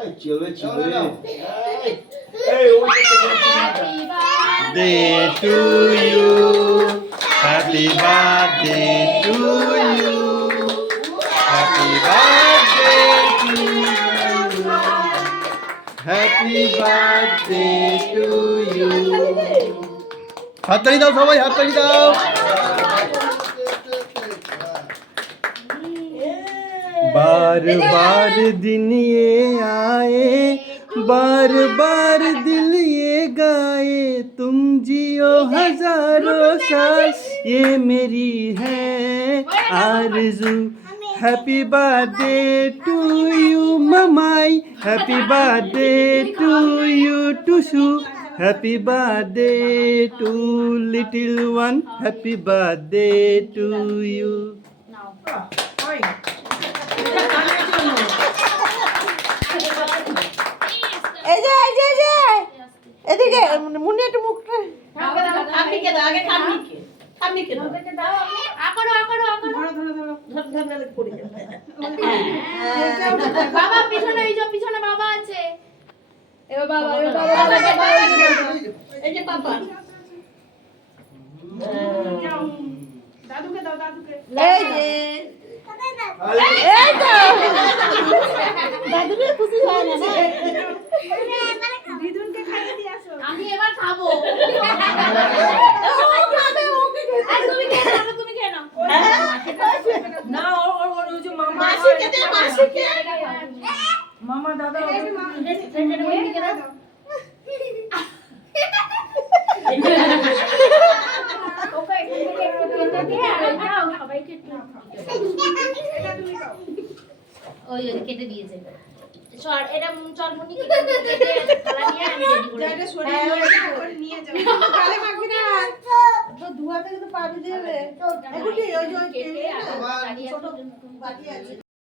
Day to you. Happy birthday to you. Happy birthday to you. Happy birthday to you. হাততালি দাও সবাই, হাততালি দাও। बार बार दिन ये आए, बार बार दिल ये गाए, तुम जियो हजारों साल, ये मेरी है आरज़ू। Happy birthday to you Mamai, happy birthday to you Tushu, happy birthday to little one, happy birthday to you. এদিকে মুন্নি একটু মুখটা আপনি কে দাও আগে আপনি কে দাও আকড়ো ধর পড়ে যাবে বাবা পিছনে এই যে পিছনে বাবা আছে এবার বাবা এই যে পাপা দাদুকে দাও দাদুকে এই যে এই তো দাদুকে খুশি হয় না দিদুনকে খাইয়ে দিয়ে আসো আমি এবার খাবো আর তুমি খেয়ে নাও তুমি খেয়ে নাও না ওর ওই যে মামা মাসিকে দে মাসিকে মামা দাদা ওকে একটু কেটে দিয়ে আর দাও সবাইকে একটু এটা তুমি খাও ওই কেটে দিয়েছে চল এটা চল মুনি কেটে থালা নিয়ে আমি রেডি করে জায়গা সরিয়ে নিয়ে যাও কালে মাখবি না তো ধোয়াতে কিন্তু পা ভিজে যাবে এগুলি ওই যে কেটে আর ছোট বাটি আছে